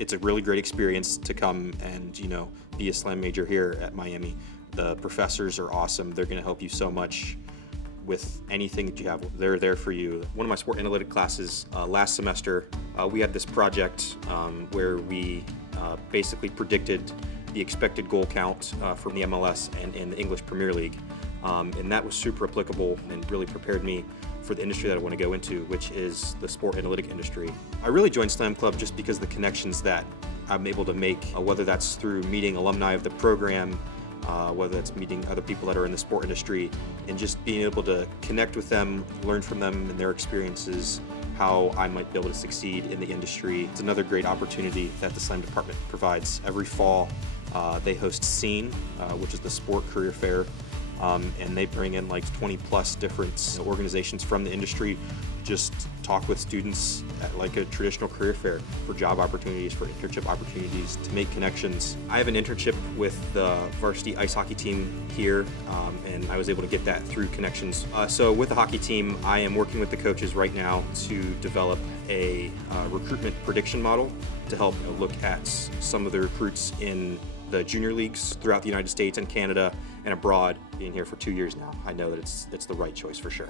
it's a really great experience to come and, be a SLAM major here at Miami. The professors are awesome. They're going to help you so much with anything that you have. They're there for you. One of my sport analytic classes last semester, we had this project where we basically predicted the expected goal count from the MLS and in the English Premier League. And that was super applicable and really prepared me for the industry that I want to go into, which is the sport analytic industry. I really joined Slam Club just because of the connections that I'm able to make, whether that's through meeting alumni of the program, whether that's meeting other people that are in the sport industry, and just being able to connect with them, learn from them and their experiences, how I might be able to succeed in the industry. It's another great opportunity that the SLAM department provides. Every fall, they host SCENE, which is the sport career fair, and they bring in like 20 plus different organizations from the industry, just talk with students at like a traditional career fair for job opportunities, for internship opportunities, to make connections. I have an internship with the varsity ice hockey team here, and I was able to get that through connections. So with the hockey team, I am working with the coaches right now to develop a recruitment prediction model to help look at some of the recruits in the junior leagues throughout the United States and Canada and abroad. Being here for 2 years now, I know that it's the right choice for sure.